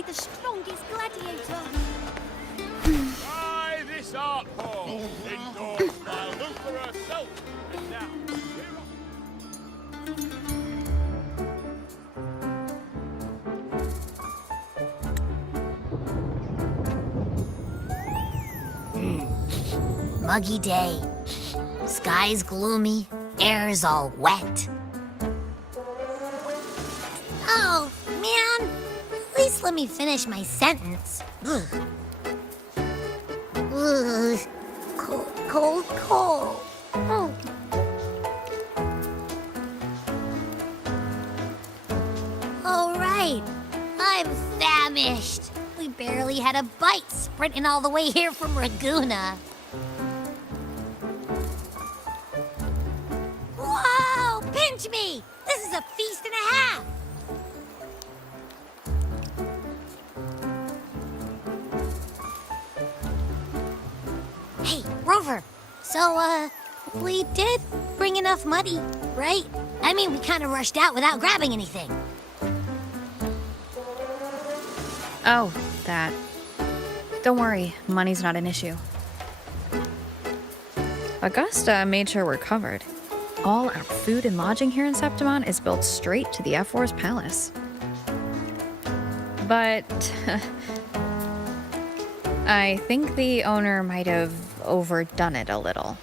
be the strongest gladiator. Try this art form, endorsed by Luther herself. Now, Muggy day. Sky's gloomy, air's all wet. Oh, man. At least let me finish my sentence. Ugh. Ugh. Cold, cold, cold. Oh. All right. I'm famished. We barely had a bite sprinting all the way here from Ragusa. Whoa! Pinch me! This is a feast and a half! Hey, Rover. So, we did bring enough money, right? I mean, we kind of rushed out without grabbing anything. Oh, that. Don't worry, money's not an issue. Augusta made sure we're covered. All our food and lodging here in Septimon is built straight to the F4's palace. But I think the owner might have overdone it a little.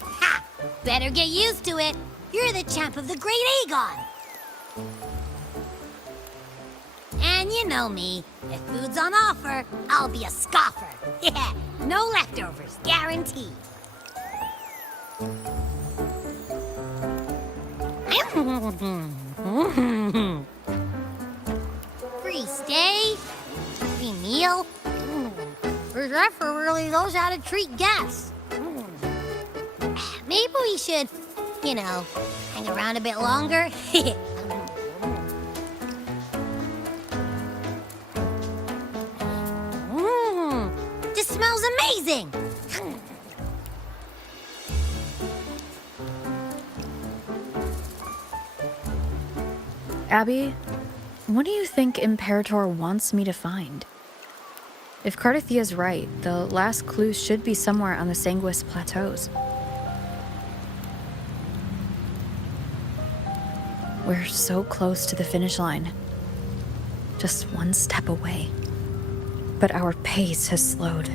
Ha! Better get used to it. You're the champ of the Great Aegon. And you know me. If food's on offer, I'll be a scoffer. Yeah, no leftovers, guaranteed. Free stay, free meal. The Zephyr really knows how to treat guests. Maybe we should, hang around a bit longer. This smells amazing. Abby, what do you think Imperator wants me to find? If Cardathia's right, the last clue should be somewhere on the Sanguis Plateaus. We're so close to the finish line. Just one step away. But our pace has slowed.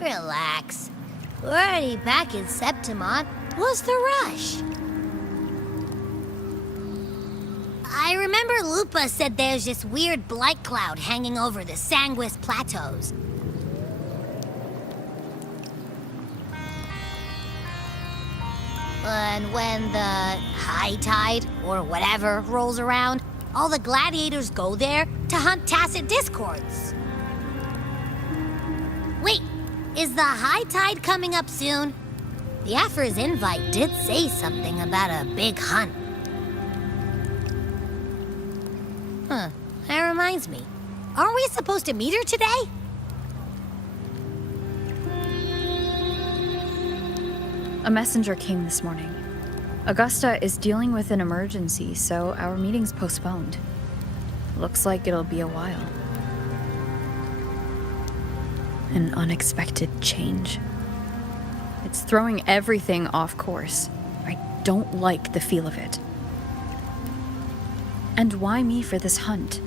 Relax. We're already back in Septimon. What's the rush? I remember Lupa said there's this weird blight cloud hanging over the Sanguis Plateaus. And when the high tide, or whatever, rolls around, all the gladiators go there to hunt tacit discords. Wait, is the high tide coming up soon? The Aphra's invite did say something about a big hunt. Huh, that reminds me. Aren't we supposed to meet her today? A messenger came this morning. Augusta is dealing with an emergency, so our meeting's postponed. Looks like it'll be a while. An unexpected change. It's throwing everything off course. I don't like the feel of it. And why me for this hunt?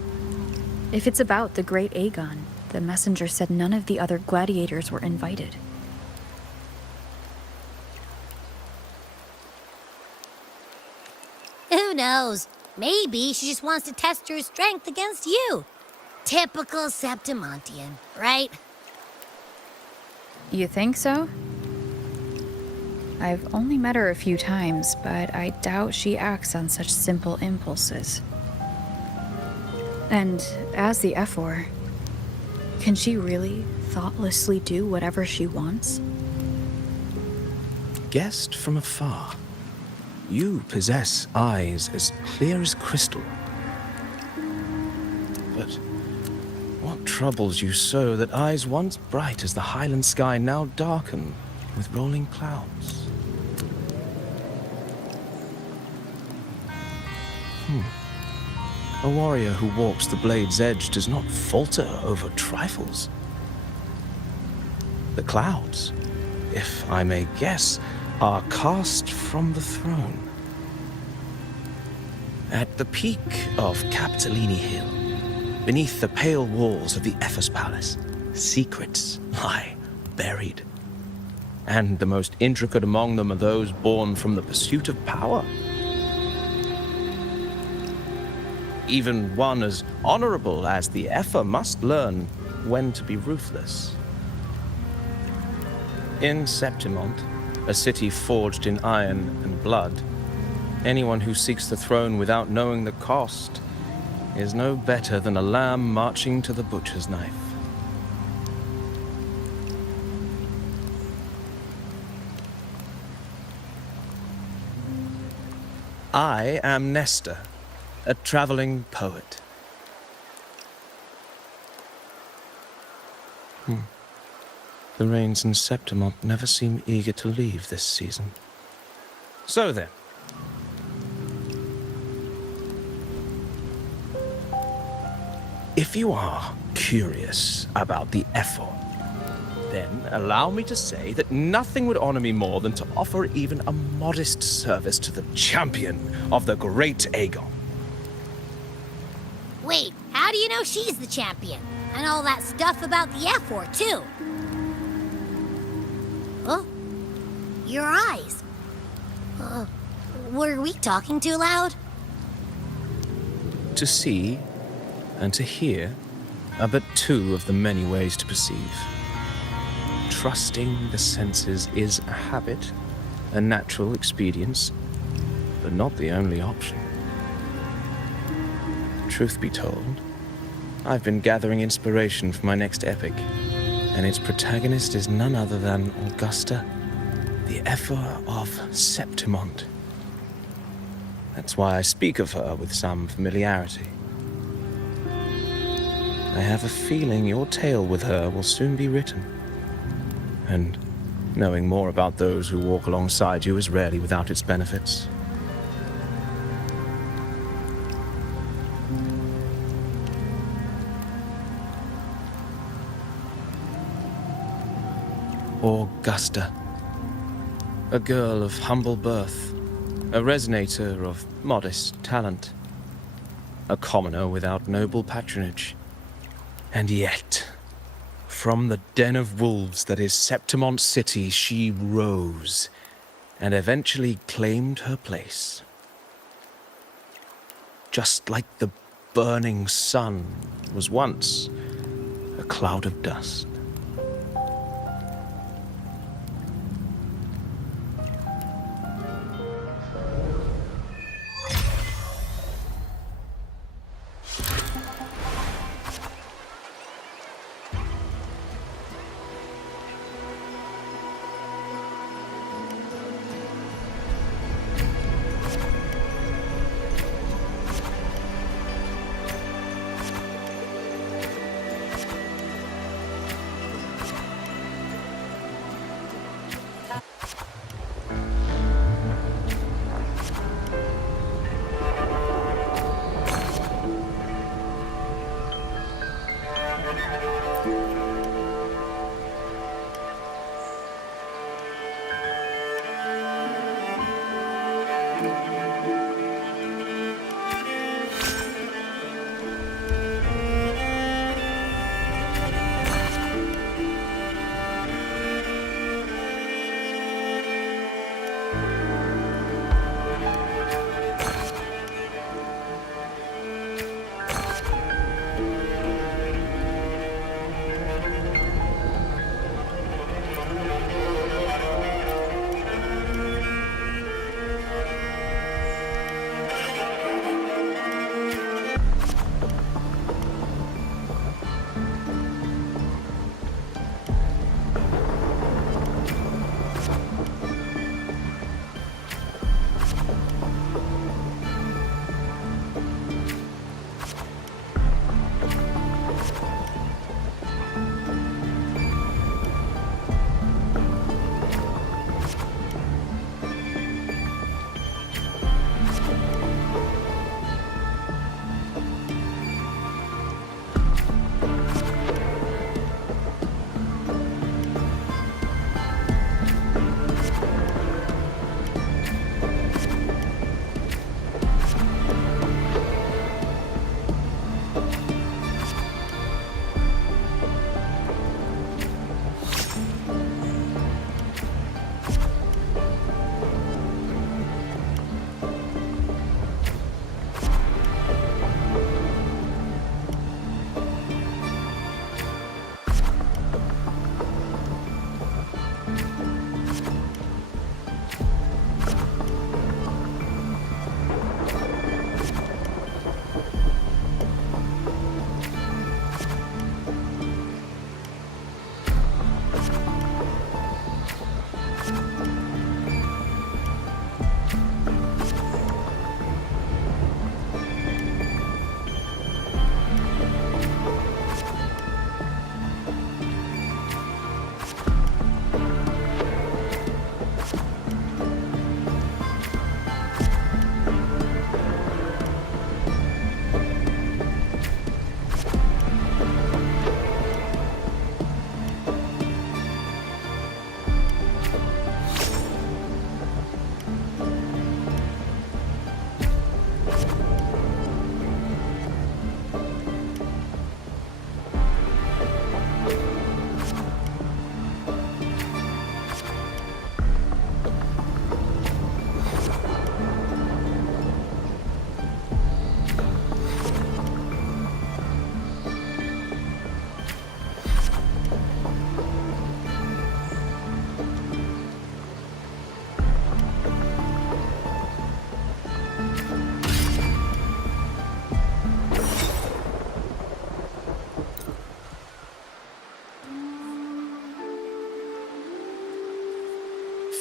If it's about the Great Aegon, the messenger said none of the other gladiators were invited. Who knows? Maybe she just wants to test her strength against you. Typical Septimontian, right? You think so? I've only met her a few times, but I doubt she acts on such simple impulses. And as the F4, can she really thoughtlessly do whatever she wants? Guessed from afar, you possess eyes as clear as crystal. But what troubles you so that eyes once bright as the highland sky now darken with rolling clouds? A warrior who walks the blade's edge does not falter over trifles. The clouds, if I may guess, are cast from the throne. At the peak of Capitolini Hill, beneath the pale walls of the Ephes Palace, secrets lie buried. And the most intricate among them are those born from the pursuit of power. Even one as honorable as the Epher must learn when to be ruthless. In Septimont, a city forged in iron and blood, anyone who seeks the throne without knowing the cost is no better than a lamb marching to the butcher's knife. I am Nestor, a traveling poet. The rains in Septimont never seem eager to leave this season. So then. If you are curious about the effort, then allow me to say that nothing would honor me more than to offer even a modest service to the champion of the great Aegon. Wait, how do you know she's the champion? And all that stuff about the F-War, too? Huh? Your eyes. Were we talking too loud? To see and to hear are but two of the many ways to perceive. Trusting the senses is a habit, a natural expedience, but not the only option. Truth be told, I've been gathering inspiration for my next epic, and its protagonist is none other than Augusta, the Epher of Septimont. That's why I speak of her with some familiarity. I have a feeling your tale with her will soon be written. And knowing more about those who walk alongside you is rarely without its benefits. Augusta, a girl of humble birth, a resonator of modest talent, a commoner without noble patronage. And yet, from the den of wolves that is Septimont City, she rose and eventually claimed her place. Just like the burning sun was once a cloud of dust.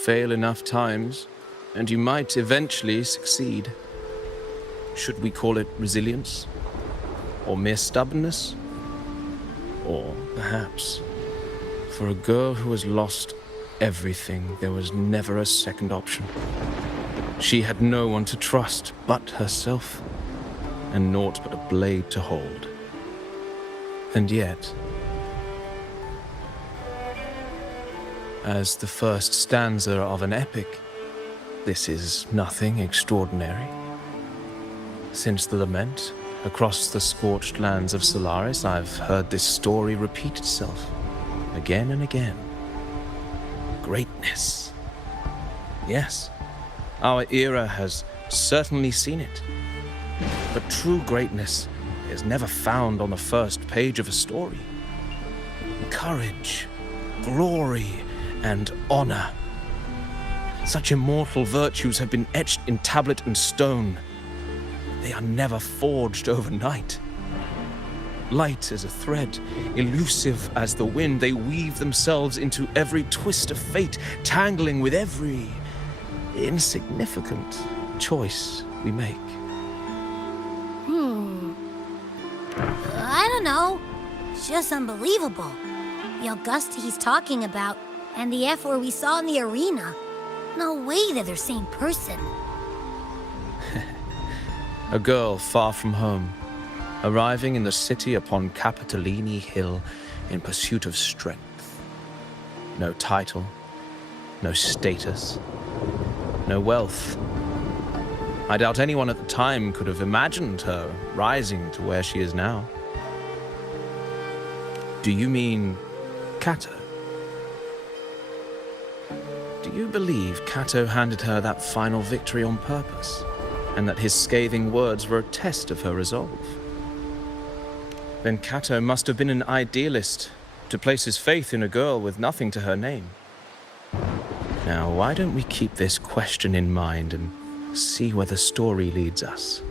fail enough times, and you might eventually succeed. Should we call it resilience? Or mere stubbornness? Or perhaps, for a girl who has lost everything, there was never a second option. She had no one to trust but herself, and naught but a blade to hold. And yet, as the first stanza of an epic, this is nothing extraordinary. Since the lament, across the scorched lands of Solaris, I've heard this story repeat itself, again and again. Greatness. Yes, our era has certainly seen it. But true greatness is never found on the first page of a story. Courage, glory, and honor. Such immortal virtues have been etched in tablet and stone. They are never forged overnight. Light as a thread, elusive as the wind, they weave themselves into every twist of fate, tangling with every insignificant choice we make. I don't know. It's just unbelievable. The Augusta he's talking about, and the F-word we saw in the arena. No way they're the same person. A girl far from home, arriving in the city upon Capitolini Hill in pursuit of strength. No title, no status, no wealth. I doubt anyone at the time could have imagined her rising to where she is now. Do you mean Kato? Do you believe Kato handed her that final victory on purpose, and that his scathing words were a test of her resolve? Then Kato must have been an idealist to place his faith in a girl with nothing to her name. Now, why don't we keep this question in mind and see where the story leads us?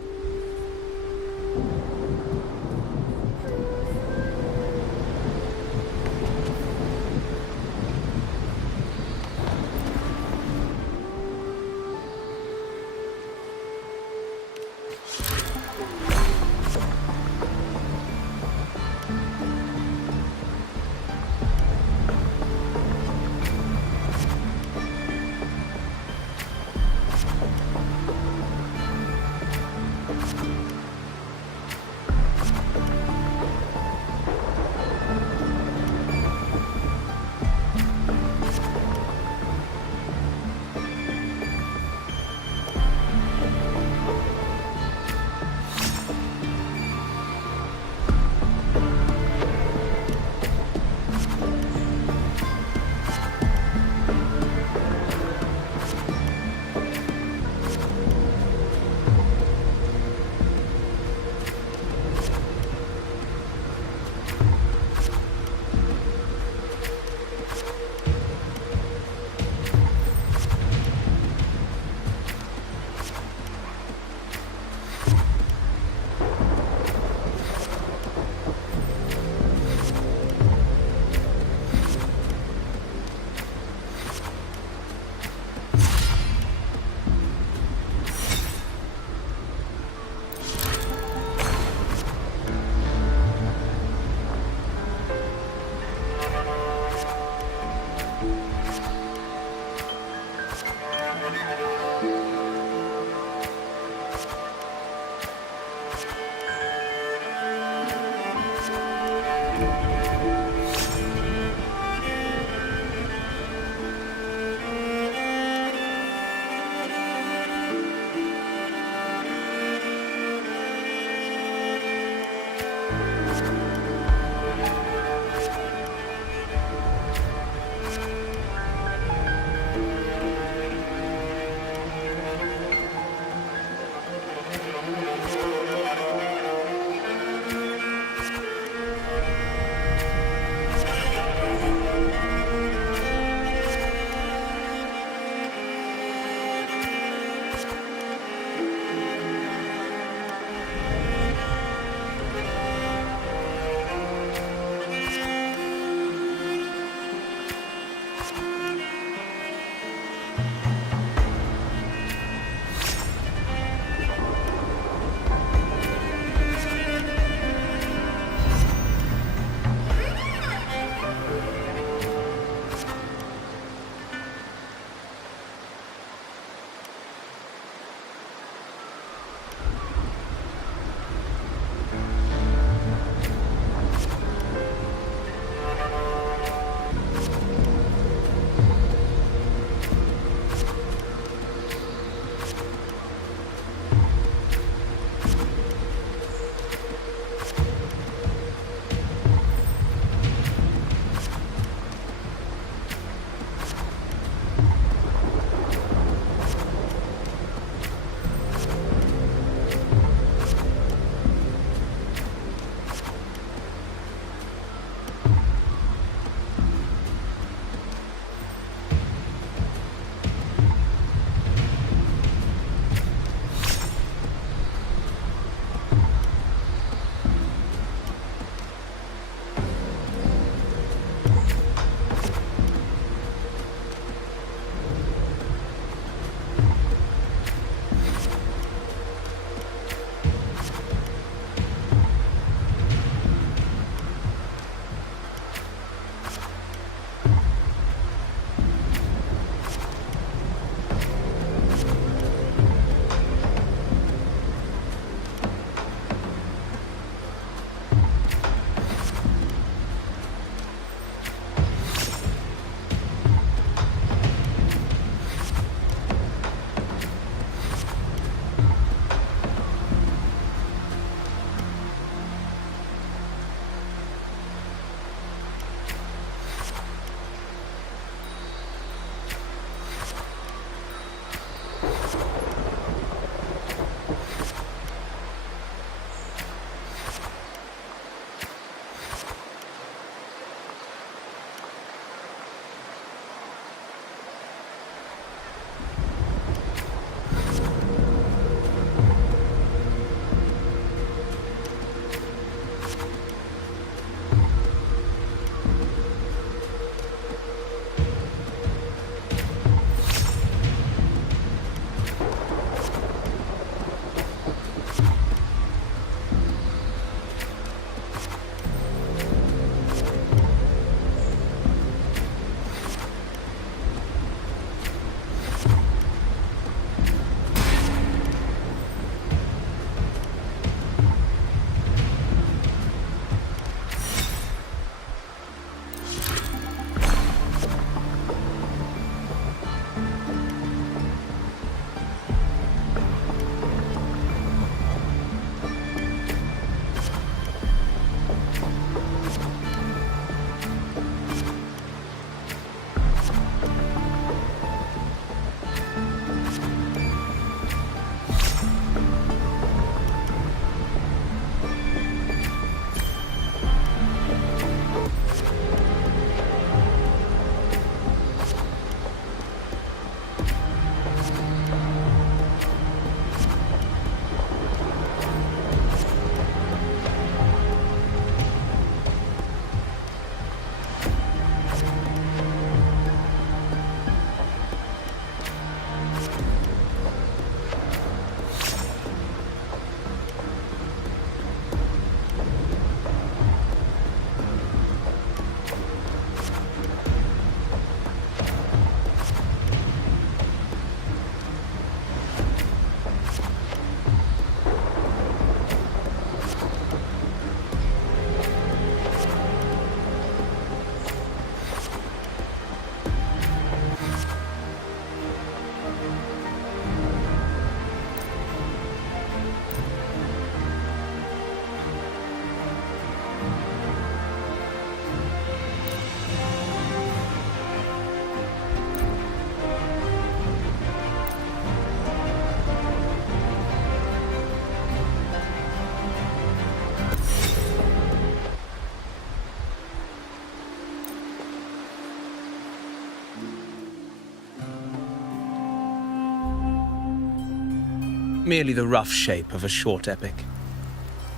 merely the rough shape of a short epic.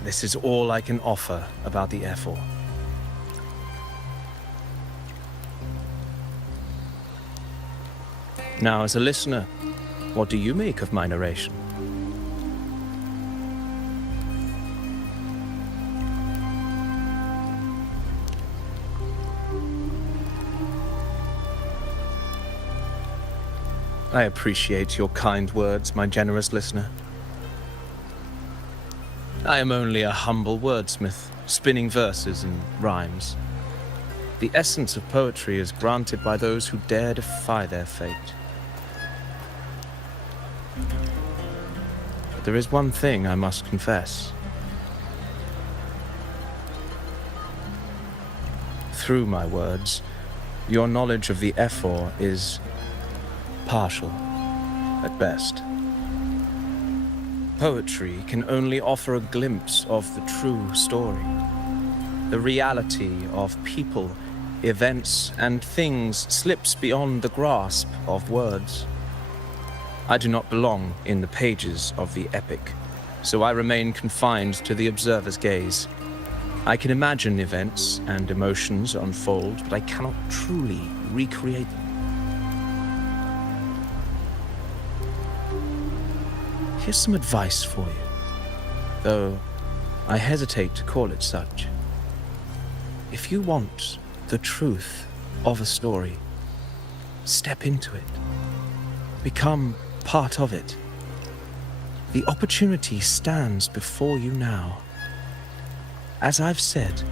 This is all I can offer about the Ephor. Now, as a listener, what do you make of my narration? I appreciate your kind words, my generous listener. I am only a humble wordsmith, spinning verses and rhymes. The essence of poetry is granted by those who dare defy their fate. But there is one thing I must confess. Through my words, your knowledge of the Ephor is partial, at best. Poetry can only offer a glimpse of the true story, the reality of people, events, and things slips beyond the grasp of words. I do not belong in the pages of the epic, so I remain confined to the observer's gaze. I can imagine events and emotions unfold, but I cannot truly recreate them. Here's some advice for you, though I hesitate to call it such. If you want the truth of a story, step into it. Become part of it. The opportunity stands before you now. As I've said,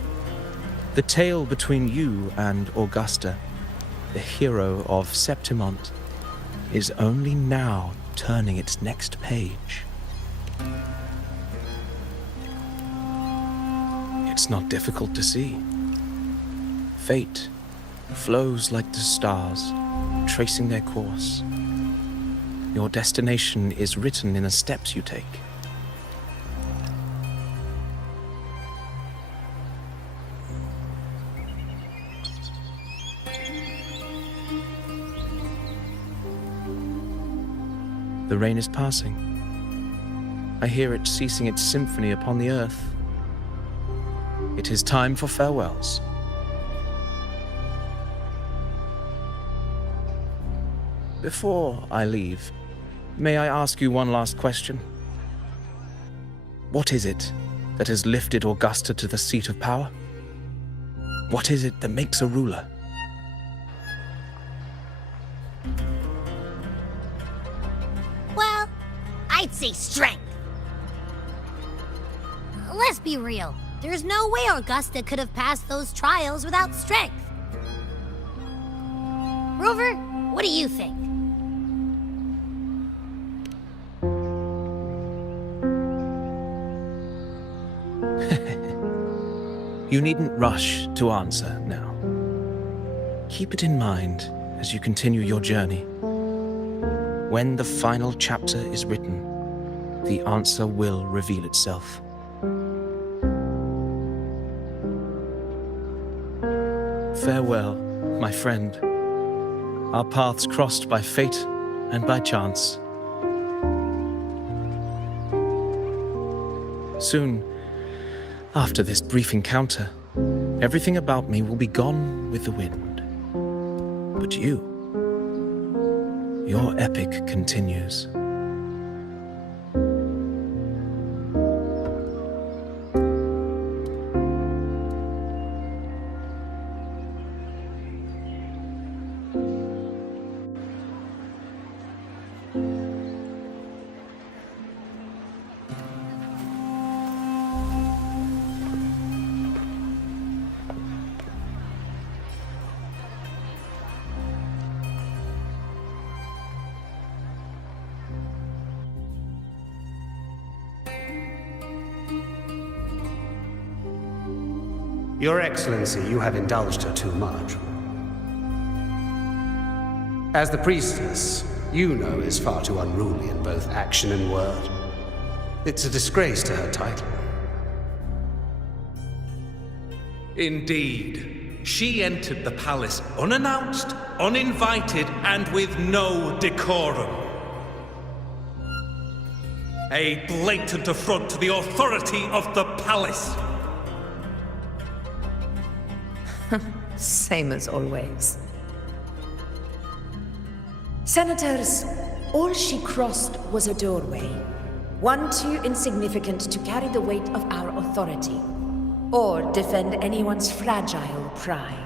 the tale between you and Augusta, the hero of Septimont, is only now turning its next page. It's not difficult to see. Fate flows like the stars, tracing their course. Your destination is written in the steps you take. The rain is passing. I hear it ceasing its symphony upon the earth. It is time for farewells. Before I leave, may I ask you one last question? What is it that has lifted Augusta to the seat of power? What is it that makes a ruler? Well, I'd say strength. Let's be real. There's no way Augusta could have passed those trials without strength. Rover, what do you think? You needn't rush to answer now. Keep it in mind as you continue your journey. When the final chapter is written, the answer will reveal itself. Farewell, my friend. Our paths crossed by fate and by chance. Soon, after this brief encounter, everything about me will be gone with the wind. But you, your epic continues. Your Excellency, you have indulged her too much. As the priestess, Yuno is far too unruly in both action and word. It's a disgrace to her title. Indeed. She entered the palace unannounced, uninvited, and with no decorum. A blatant affront to the authority of the palace. Same as always. Senators, all she crossed was a doorway. One too insignificant to carry the weight of our authority, or defend anyone's fragile pride.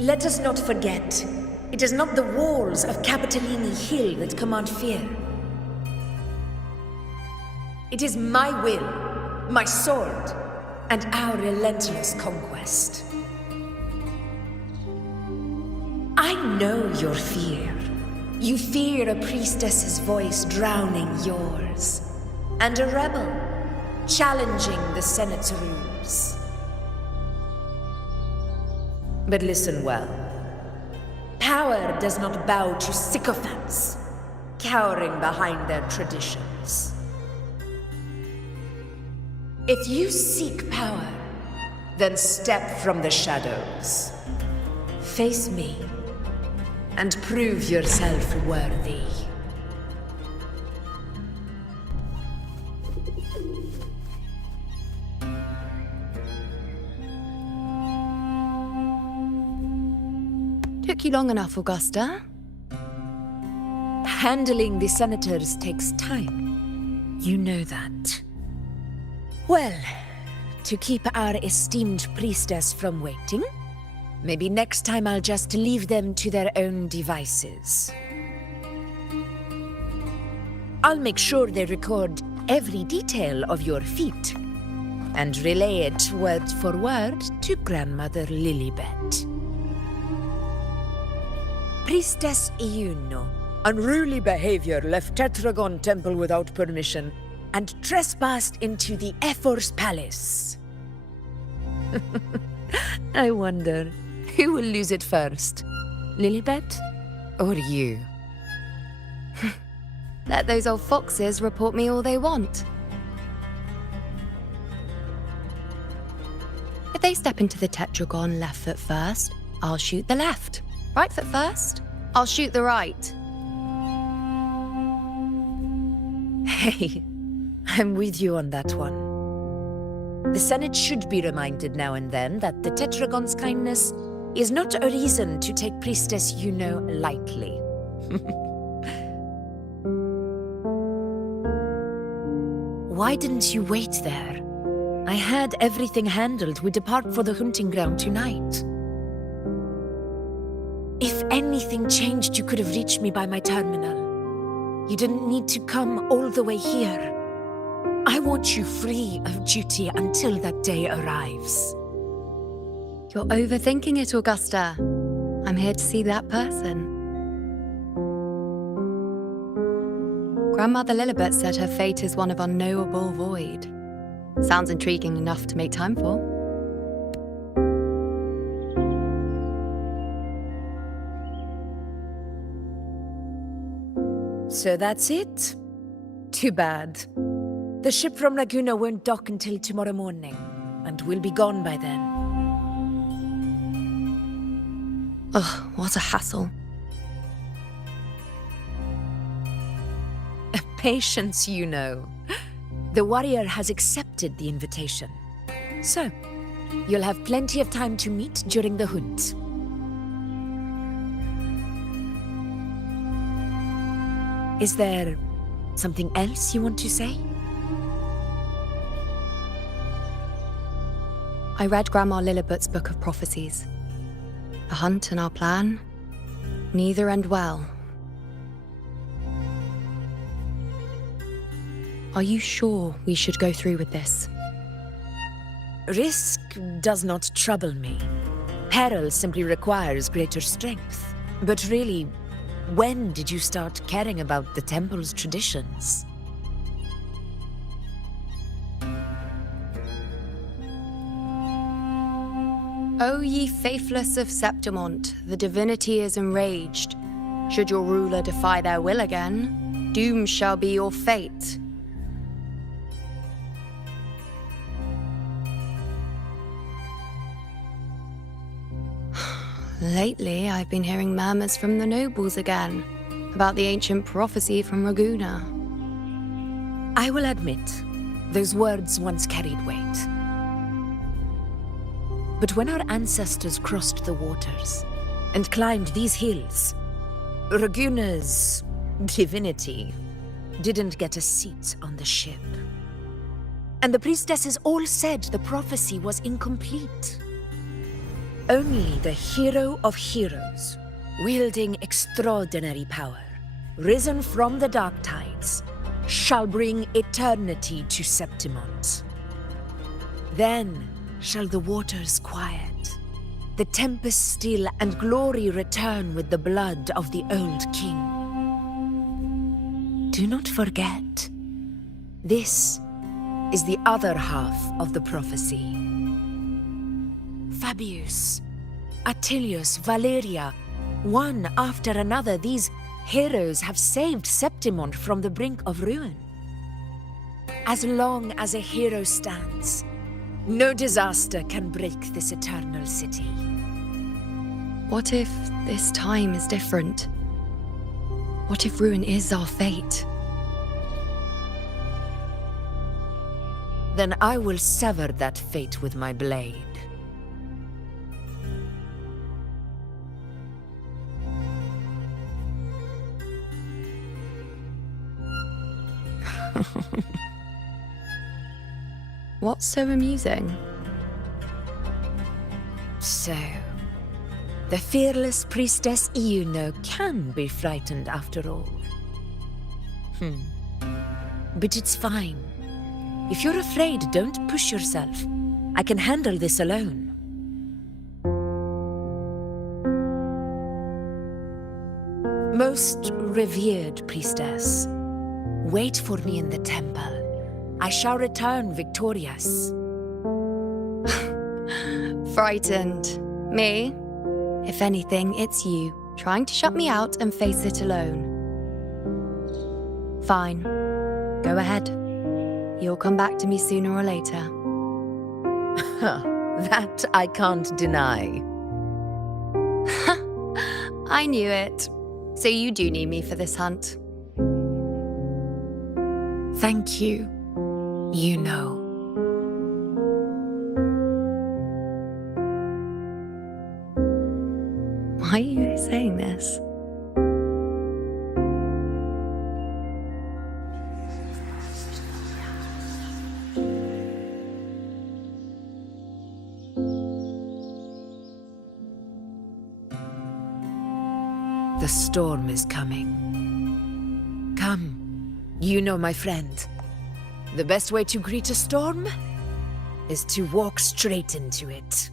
Let us not forget, it is not the walls of Capitolini Hill that command fear. It is my will, my sword, and our relentless conquest. I know your fear. You fear a priestess's voice drowning yours, and a rebel challenging the Senate's rules. But listen well. Power does not bow to sycophants, cowering behind their traditions. If you seek power, then step from the shadows. Face me, and prove yourself worthy. Took you long enough, Augusta. Handling the senators takes time. You know that. Well, to keep our esteemed priestess from waiting, maybe next time I'll just leave them to their own devices. I'll make sure they record every detail of your feat and relay it word for word to Grandmother Lilibet. Priestess Iuno, unruly behavior, left Tetragon Temple without permission and trespassed into the Ephor's palace. I wonder, who will lose it first? Lilibet or you? Let those old foxes report me all they want. If they step into the Tetragon left foot first, I'll shoot the left. Right foot first, I'll shoot the right. Hey, I'm with you on that one. The Senate should be reminded now and then that the Tetragon's kindness is not a reason to take Priestess Yuno lightly. Why didn't you wait there? I had everything handled. We depart for the hunting ground tonight. If anything changed, you could have reached me by my terminal. You didn't need to come all the way here. I want you free of duty until that day arrives. You're overthinking it, Augusta. I'm here to see that person. Grandmother Lilibet said her fate is one of unknowable void. Sounds intriguing enough to make time for. So that's it? Too bad. The ship from Laguna won't dock until tomorrow morning, and we'll be gone by then. Ugh, what a hassle. Patience, you know. The warrior has accepted the invitation. So, you'll have plenty of time to meet during the hunt. Is there something else you want to say? I read Grandma Lilibet's Book of Prophecies. The hunt and our plan, neither end well. Are you sure we should go through with this? Risk does not trouble me. Peril simply requires greater strength. But really, when did you start caring about the temple's traditions? O ye faithless of Septimont, the divinity is enraged. Should your ruler defy their will again, doom shall be your fate. Lately, I've been hearing murmurs from the nobles again. about the ancient prophecy from Raguna. I will admit, those words once carried weight. But when our ancestors crossed the waters and climbed these hills, Raguna's divinity didn't get a seat on the ship. And the priestesses all said the prophecy was incomplete. Only the hero of heroes, wielding extraordinary power, risen from the dark tides, shall bring eternity to Septimont. Then shall the waters quiet, the tempest still, and glory return with the blood of the old king. Do not forget, this is the other half of the prophecy. Fabius, Attilius, Valeria, one after another, these heroes have saved Septimont from the brink of ruin. As long as a hero stands, no disaster can break this eternal city. What if this time is different? What if ruin is our fate? Then I will sever that fate with my blade. What's so amusing? So, the fearless priestess Iuno can be frightened after all. But it's fine. If you're afraid, don't push yourself. I can handle this alone. Most revered priestess, wait for me in the temple. I shall return victorious. Frightened. Me? If anything, it's you, trying to shut me out and face it alone. Fine. Go ahead. You'll come back to me sooner or later. That I can't deny. I knew it. So you do need me for this hunt. Thank you. You know. Why are you saying this? The storm is coming. Come, you know my friend. The best way to greet a storm is to walk straight into it.